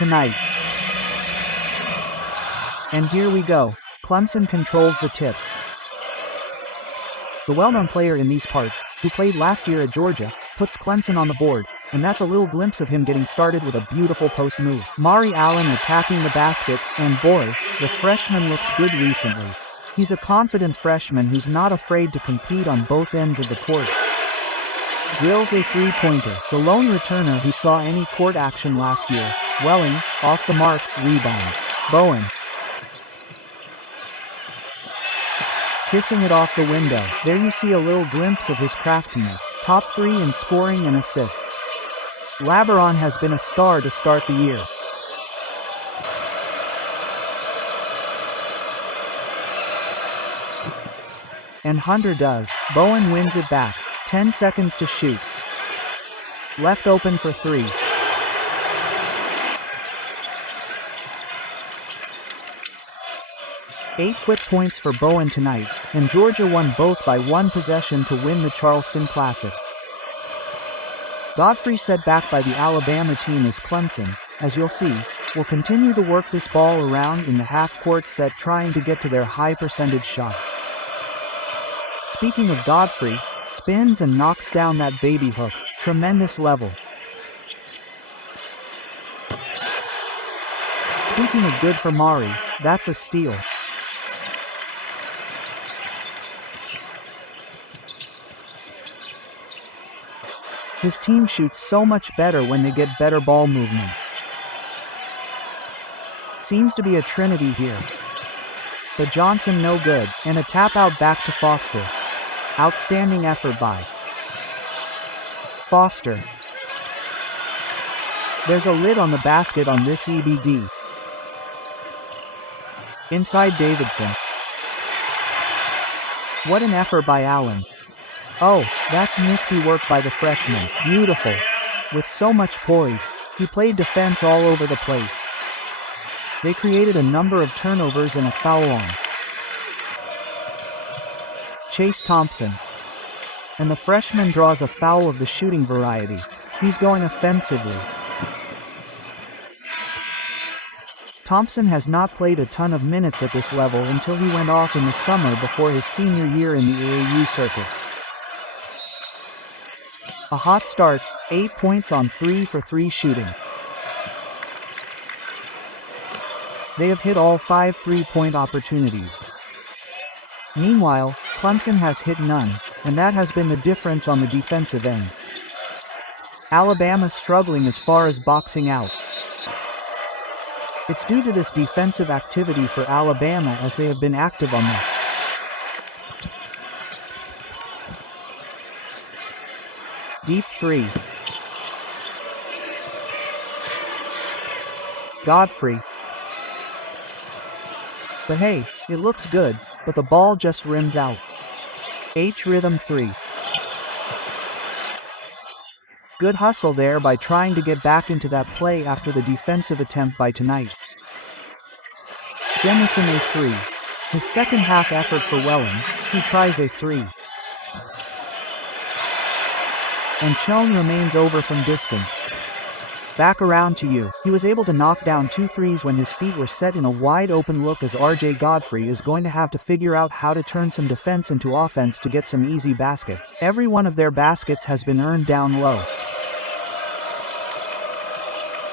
tonight. And here we go. Clemson controls the tip. The well-known player in these parts, who played last year at Georgia, puts Clemson on the board, and that's a little glimpse of him getting started with a beautiful post move. Mari Allen attacking the basket, and boy, the freshman looks good recently. He's a confident freshman who's not afraid to compete on both ends of the court. Drills a three-pointer. The lone returner who saw any court action last year. Welling, off the mark, rebound. Bowen. Kissing it off the window. There you see a little glimpse of his craftiness. Top 3 in scoring and assists. Labaron has been a star to start the year. And Hunter does. Bowen wins it back. 10 seconds to shoot. Left open for 3. Eight quick points for Bowen tonight, and Georgia won both by 1 possession to win the Charleston Classic. Godfrey set back by the Alabama team as Clemson, as you'll see, will continue to work this ball around in the half-court set trying to get to their high-percentage shots. Speaking of Godfrey, spins and knocks down that baby hook, tremendous level. Speaking of good for Mari, that's a steal. His team shoots so much better when they get better ball movement. Seems to be a trinity here. But Johnson no good, and a tap out back to Foster. Outstanding effort by Foster. There's a lid on the basket on this EBD. Inside Davidson. What an effort by Allen. Oh, that's nifty work by the freshman. Beautiful. With so much poise, he played defense all over the place. They created a number of turnovers and a foul on Chase Thompson. And the freshman draws a foul of the shooting variety. He's going offensively. Thompson has not played a ton of minutes at this level until he went off in the summer before his senior year in the AAU circuit. A hot start, 8 points on 3 for 3 shooting. They have hit all 5 3-point opportunities. Meanwhile, Clemson has hit none, and that has been the difference on the defensive end. Alabama struggling as far as boxing out. It's due to this defensive activity for Alabama as they have been active on them. Deep 3. Godfrey. But hey, it looks good, but the ball just rims out. Rhythm 3. Good hustle there by trying to get back into that play after the defensive attempt by tonight. Jemison a 3. His second half effort for Welling, he tries a 3. And Chone remains over from distance. Back around to you. He was able to knock down 2 threes when his feet were set in a wide open look as RJ Godfrey is going to have to figure out how to turn some defense into offense to get some easy baskets. Every one of their baskets has been earned down low.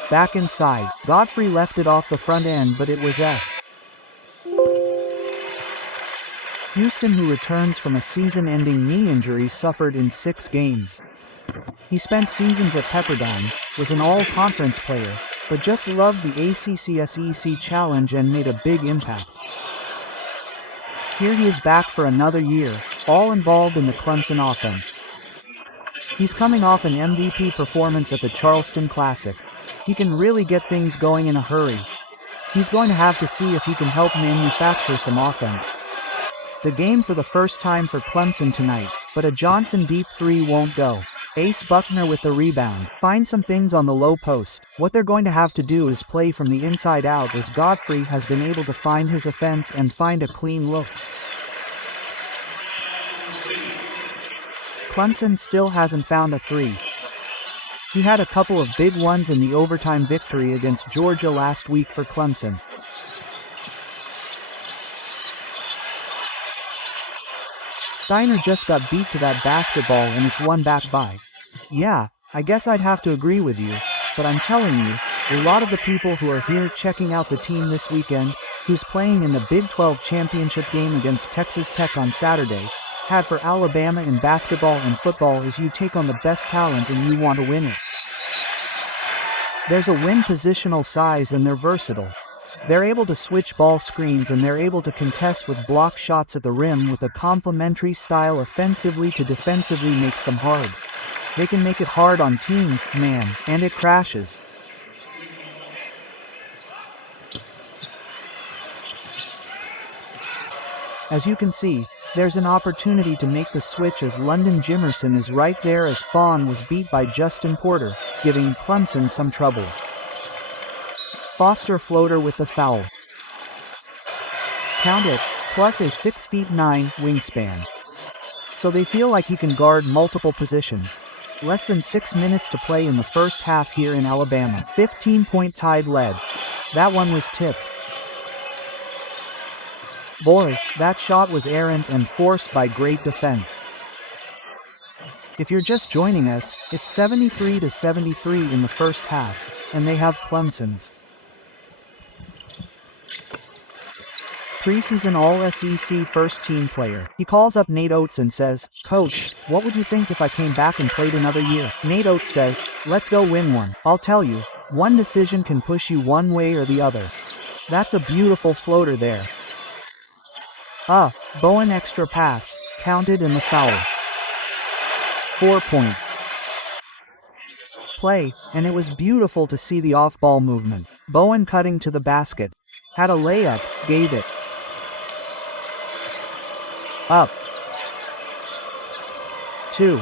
Back inside, Godfrey left it off the front end but it was F. Houston, who returns from a season-ending knee injury suffered in 6 games. He spent seasons at Pepperdine, was an all-conference player, but just loved the ACC SEC challenge and made a big impact. Here he is back for another year, all involved in the Clemson offense. He's coming off an MVP performance at the Charleston Classic. He can really get things going in a hurry. He's going to have to see if he can help manufacture some offense. The game for the first time for Clemson tonight, but a Johnson deep 3 won't go. Ace Buckner with the rebound. Find some things on the low post. What they're going to have to do is play from the inside out as Godfrey has been able to find his offense and find a clean look. Clemson still hasn't found a 3. He had a couple of big ones in the overtime victory against Georgia last week for Clemson. Steiner just got beat to that basketball and it's one back by. Yeah, I guess I'd have to agree with you, but I'm telling you, a lot of the people who are here checking out the team this weekend, who's playing in the Big 12 championship game against Texas Tech on Saturday, had for Alabama in basketball and football is you take on the best talent and you want to win it. There's a win positional size and they're versatile. They're able to switch ball screens and they're able to contest with block shots at the rim with a complementary style offensively to defensively makes them hard. They can make it hard on teams, man, and it crashes. As you can see, there's an opportunity to make the switch as London Jimerson is right there as Fawn was beat by Justin Porter, giving Clemson some troubles. Foster floater with the foul. Count it, plus a 6'9" wingspan. So they feel like he can guard multiple positions. Less than 6 minutes to play in the first half here in Alabama. 15-point Tide lead. That one was tipped. Boy, that shot was errant and forced by great defense. If you're just joining us, it's 73-73 in the first half, and they have Clemson's preseason All-SEC first-team player. He calls up Nate Oates and says, "Coach, what would you think if I came back and played another year?" Nate Oates says, "Let's go win one. I'll tell you, one decision can push you one way or the other." That's a beautiful floater there. Bowen extra pass, counted in the foul. 4-point play, and it was beautiful to see the off-ball movement. Bowen cutting to the basket. Had a layup, gave it up. 2.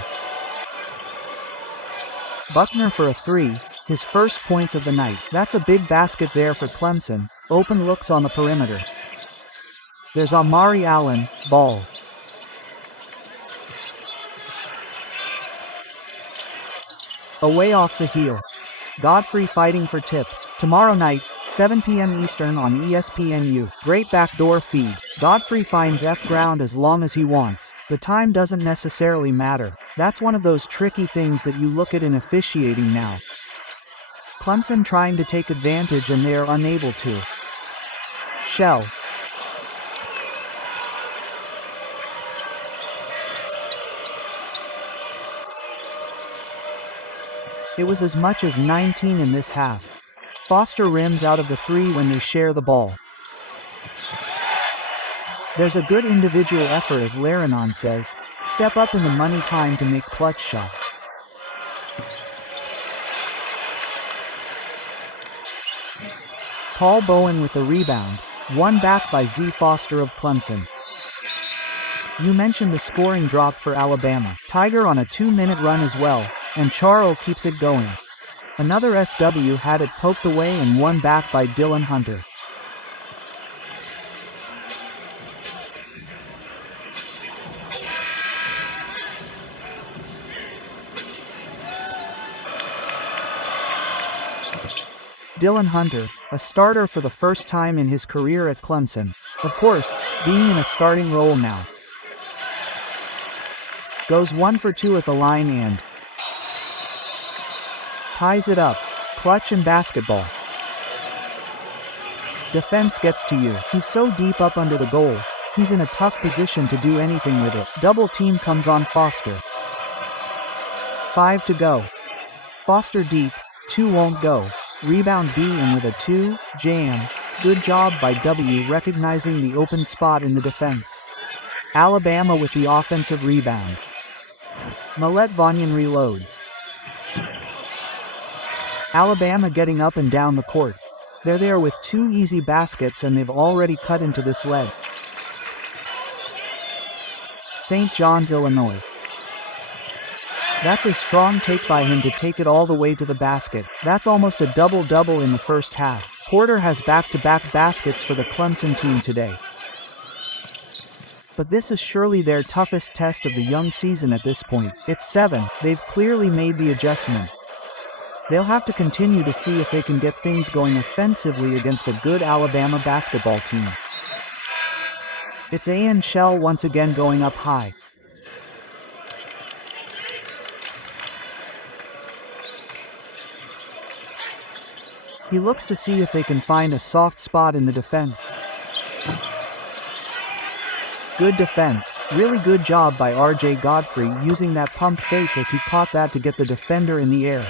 Buckner for a 3, his first points of the night. That's a big basket there for Clemson. Open looks on the perimeter. There's Amari Allen, ball. Away off the heel. Godfrey fighting for tips. Tomorrow night, 7 p.m. Eastern on ESPNU. Great backdoor feed. Godfrey finds F ground as long as he wants. The time doesn't necessarily matter. That's one of those tricky things that you look at in officiating now. Clemson trying to take advantage and they are unable to. Shell. It was as much as 19 in this half. Foster rims out of the 3 when they share the ball. There's a good individual effort as Laranon says, step up in the money time to make clutch shots. Paul Bowen with the rebound, won back by Z. Foster of Clemson. You mentioned the scoring drop for Alabama. Tiger on a 2-minute run as well, and Charles keeps it going. Another SW had it poked away and won back by Dylan Hunter. Dylan Hunter, a starter for the first time in his career at Clemson. Of course, being in a starting role now. Goes 1 for 2 at the line and ties it up. Clutch in basketball. Defense gets to you. He's so deep up under the goal, he's in a tough position to do anything with it. Double team comes on Foster. 5 to go. Foster deep, 2 won't go. Rebound B and with a 2, jam. Good job by W recognizing the open spot in the defense. Alabama with the offensive rebound. Millette Vanyan reloads. Alabama getting up and down the court. They're there with 2 easy baskets and they've already cut into this lead. St. John's, Illinois. That's a strong take by him to take it all the way to the basket. That's almost a double-double in the first half. Porter has back-to-back baskets for the Clemson team today. But this is surely their toughest test of the young season at this point. It's 7. They've clearly made the adjustment. They'll have to continue to see if they can get things going offensively against a good Alabama basketball team. It's A.N. Shell once again going up high. He looks to see if they can find a soft spot in the defense. Good defense. Really good job by R.J. Godfrey using that pump fake as he caught that to get the defender in the air.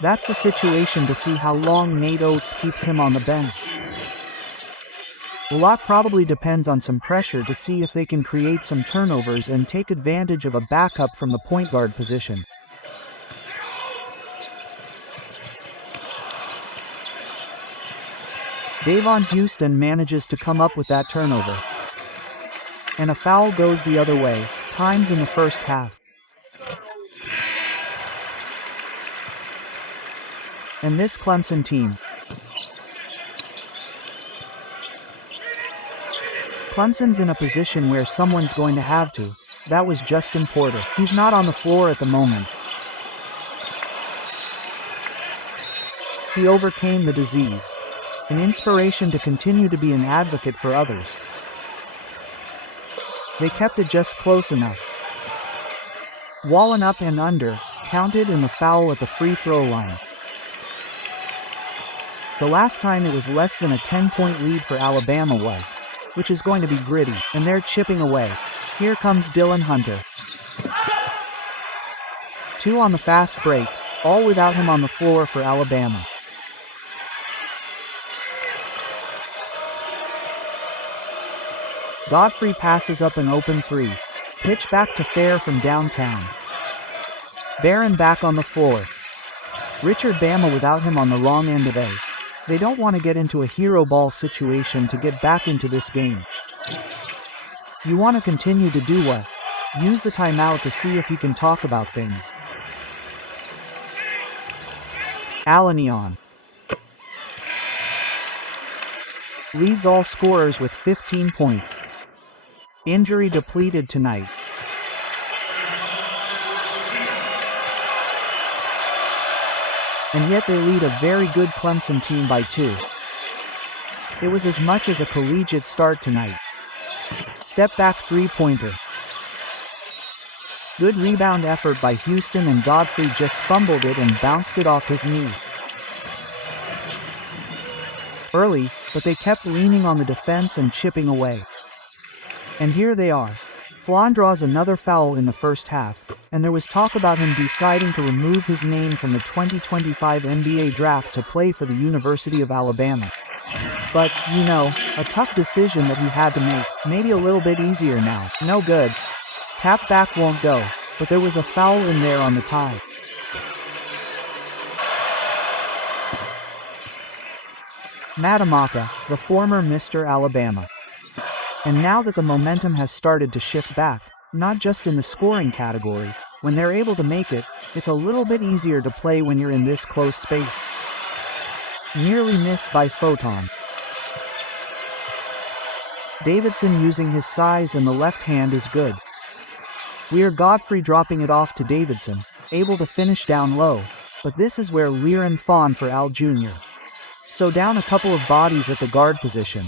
That's the situation to see how long Nate Oates keeps him on the bench. A lot probably depends on some pressure to see if they can create some turnovers and take advantage of a backup from the point guard position. Davon Houston manages to come up with that turnover. And a foul goes the other way, times in the first half. And this Clemson team. Clemson's in a position where someone's going to have to. That was Justin Porter. He's not on the floor at the moment. He overcame the disease. An inspiration to continue to be an advocate for others. They kept it just close enough. Wallen up and under, counted in the foul at the free throw line. The last time it was less than a 10-point lead for Alabama was, which is going to be gritty, and they're chipping away. Here comes Dylan Hunter. 2 on the fast break, all without him on the floor for Alabama. Godfrey passes up an open 3. Pitch back to Fair from downtown. Barron back on the floor. Richard Bama without him on the wrong end of A. They don't want to get into a hero ball situation to get back into this game. You want to continue to do what? Use the timeout to see if he can talk about things. Alanion leads all scorers with 15 points. Injury depleted tonight. And yet they lead a very good Clemson team by 2. It was as much as a collegiate start tonight. Step back three-pointer. Good rebound effort by Houston, and Godfrey just fumbled it and bounced it off his knee. Early, but they kept leaning on the defense and chipping away. And here they are. Flan draws another foul in the first half, and there was talk about him deciding to remove his name from the 2025 NBA draft to play for the University of Alabama. But, you know, a tough decision that he had to make, maybe a little bit easier now. No good. Tap back won't go, but there was a foul in there on the tie. Matamaka, the former Mr. Alabama. And now that the momentum has started to shift back, not just in the scoring category, when they're able to make it, it's a little bit easier to play when you're in this close space. Nearly missed by Photon. Davidson using his size and the left hand is good. We're Godfrey dropping it off to Davidson, able to finish down low, but this is where Liren fawn for Al Jr. So down a couple of bodies at the guard position.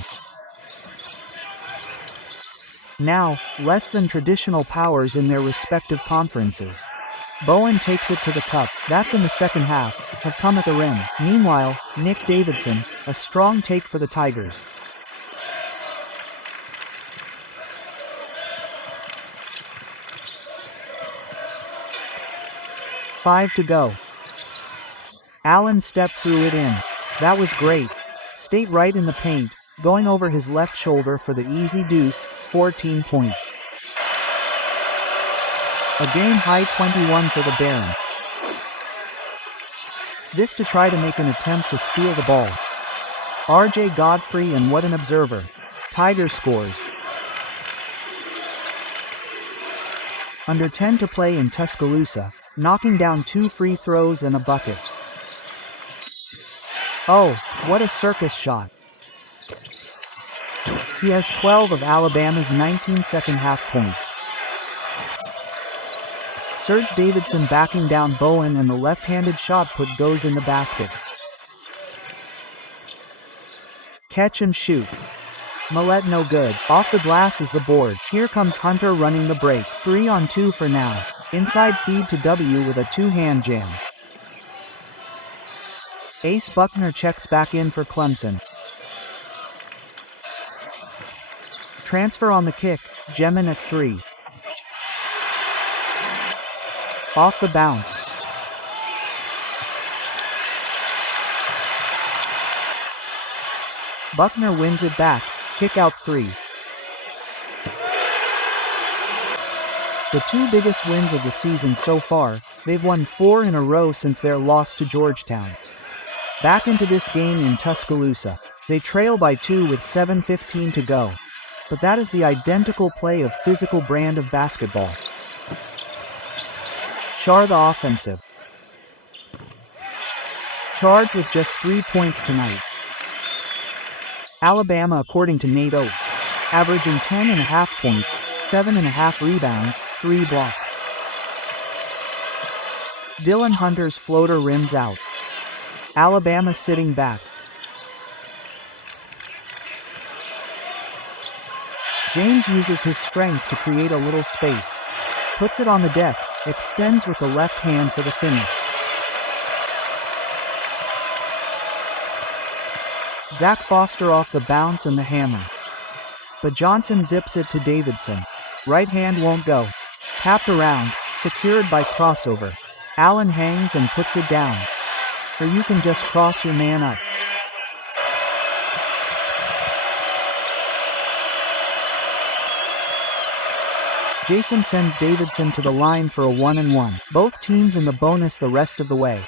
Now, less than traditional powers in their respective conferences. Bowen takes it to the cup, that's in the second half, have come at the rim. Meanwhile, Nick Davidson, a strong take for the Tigers. Five to go. Allen stepped through it in. That was great. Stayed right in the paint, going over his left shoulder for the easy deuce, 14 points. A game-high 21 for the Baron. This to try to make an attempt to steal the ball. R.J. Godfrey, and what an observer. Tiger scores. Under 10 to play in Tuscaloosa, knocking down 2 free throws and a bucket. Oh, what a circus shot. He has 12 of Alabama's 19 second-half points. Serge Davidson backing down Bowen, and the left-handed shot put goes in the basket. Catch and shoot. Millette no good. Off the glass is the board. Here comes Hunter running the break. 3-on-2 for now. Inside feed to W with a two-hand jam. Ace Buckner checks back in for Clemson. Transfer on the kick. Gemin at 3. Off the bounce. Buckner wins it back. Kick out 3. The two biggest wins of the season so far, they've won 4 in a row since their loss to Georgetown. Back into this game in Tuscaloosa. They trail by 2 with 7:15 to go. But that is the identical play of physical brand of basketball. Char the offensive. Charged with just 3 points tonight. Alabama, according to Nate Oates, averaging 10.5 points, 7.5 rebounds, 3 blocks. Dylan Hunter's floater rims out. Alabama sitting back. James uses his strength to create a little space. Puts it on the deck, extends with the left hand for the finish. Zach Foster off the bounce and the hammer. But Johnson zips it to Davidson. Right hand won't go. Tapped around, secured by crossover. Allen hangs and puts it down. Or you can just cross your man up. Jason sends Davidson to the line for a 1-and-1. Both teams in the bonus the rest of the way.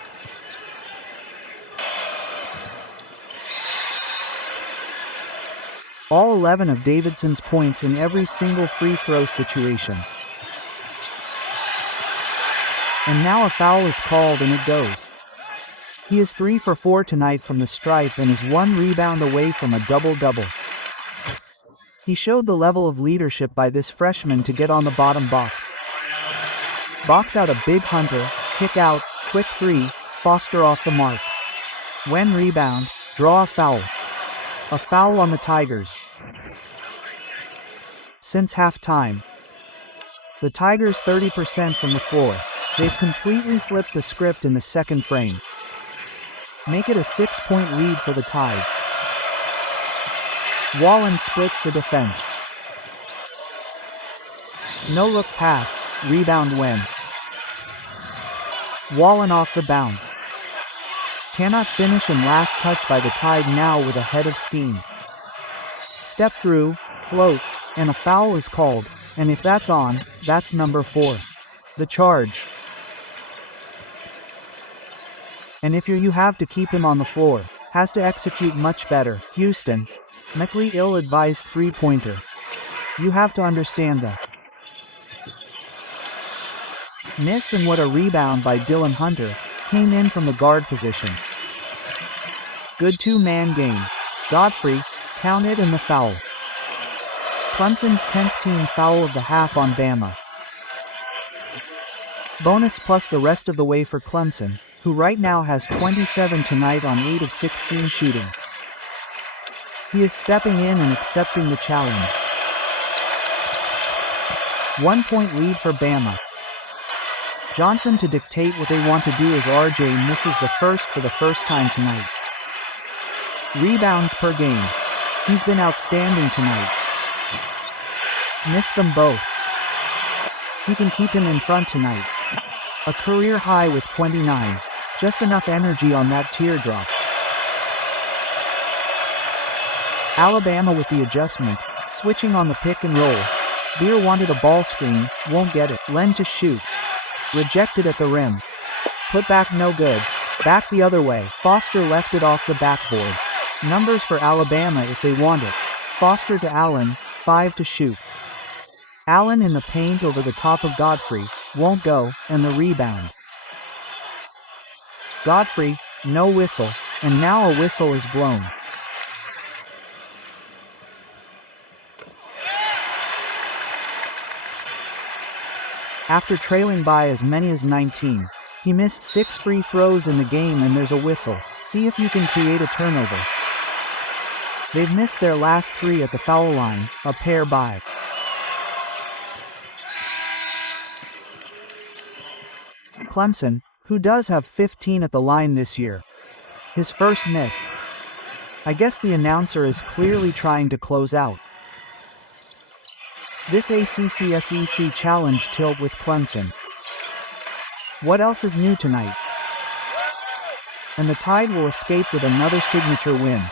All 11 of Davidson's points in every single free throw situation. And now a foul is called and it goes. He is 3 for 4 tonight from the stripe and is 1 rebound away from a double-double. He showed the level of leadership by this freshman to get on the bottom box. Box out a big Hunter, kick out, quick 3, Foster off the mark. When rebound, draw a foul. A foul on the Tigers. Since halftime, the Tigers 30% from the floor. They've completely flipped the script in the second frame. Make it a 6-point lead for the Tide. Wallen splits the defense. No look pass, rebound when. Wallen off the bounce. Cannot finish and last touch by the Tide now with a head of steam. Step through, floats, and a foul is called, and if that's on, that's number 4. The charge. And if you have to keep him on the floor, has to execute much better. Houston. Meckley ill-advised 3-pointer. You have to understand that. Miss, and what a rebound by Dylan Hunter, came in from the guard position. Good 2-man game. Godfrey, counted and the foul. Clemson's 10th team foul of the half on Bama. Bonus plus the rest of the way for Clemson, who right now has 27 tonight on 8 of 16 shooting. He is stepping in and accepting the challenge. 1-point lead for Bama. Johnson to dictate what they want to do as RJ misses the first for the first time tonight. Rebounds per game. He's been outstanding tonight. Missed them both. He can keep him in front tonight. A career high with 29. Just enough energy on that teardrop. Alabama with the adjustment, switching on the pick and roll. Beer wanted a ball screen, won't get it. Len to shoot. Rejected at the rim. Put back no good. Back the other way. Foster left it off the backboard. Numbers for Alabama if they want it. Foster to Allen, 5 to shoot. Allen in the paint over the top of Godfrey, won't go, and the rebound. Godfrey, no whistle, and now a whistle is blown. After trailing by as many as 19, he missed 6 free throws in the game and there's a whistle. See if you can create a turnover. They've missed their last 3 at the foul line, a pair by Clemson, who does have 15 at the line this year. His first miss. I guess the announcer is clearly trying to close out this ACC SEC challenge tilt with Clemson. What else is new tonight? And the Tide will escape with another signature win.